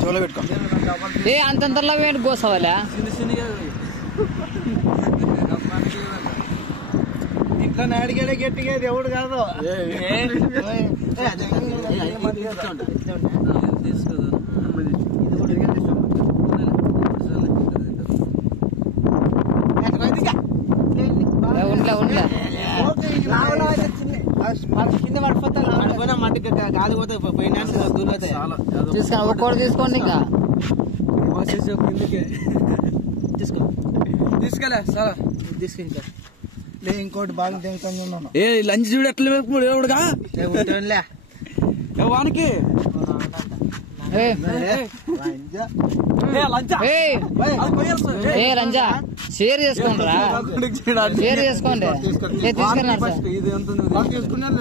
చెవులో పెట్టుకో. ఏ అంతంతలో వేడి కోసవాలా ఇంట్లో నాడిగాడే గట్టిగా దేవుడు కాదు. కింద పడిపోతా మట్టి కాలిపోతే తీసుకొని ఒక్కోటి తీసుకోండి ఇంకా తీసుకెళ్ళా సార్ తీసుకుంటా. ఇంకోటి బాగా తింటాను. ఏ లంచ్ చూడు ఎట్లా వానికి రంజా షేర్ చేసుకోండి రా, షేర్ చేసుకోండి. తీసుకున్నారు తీసుకున్నారు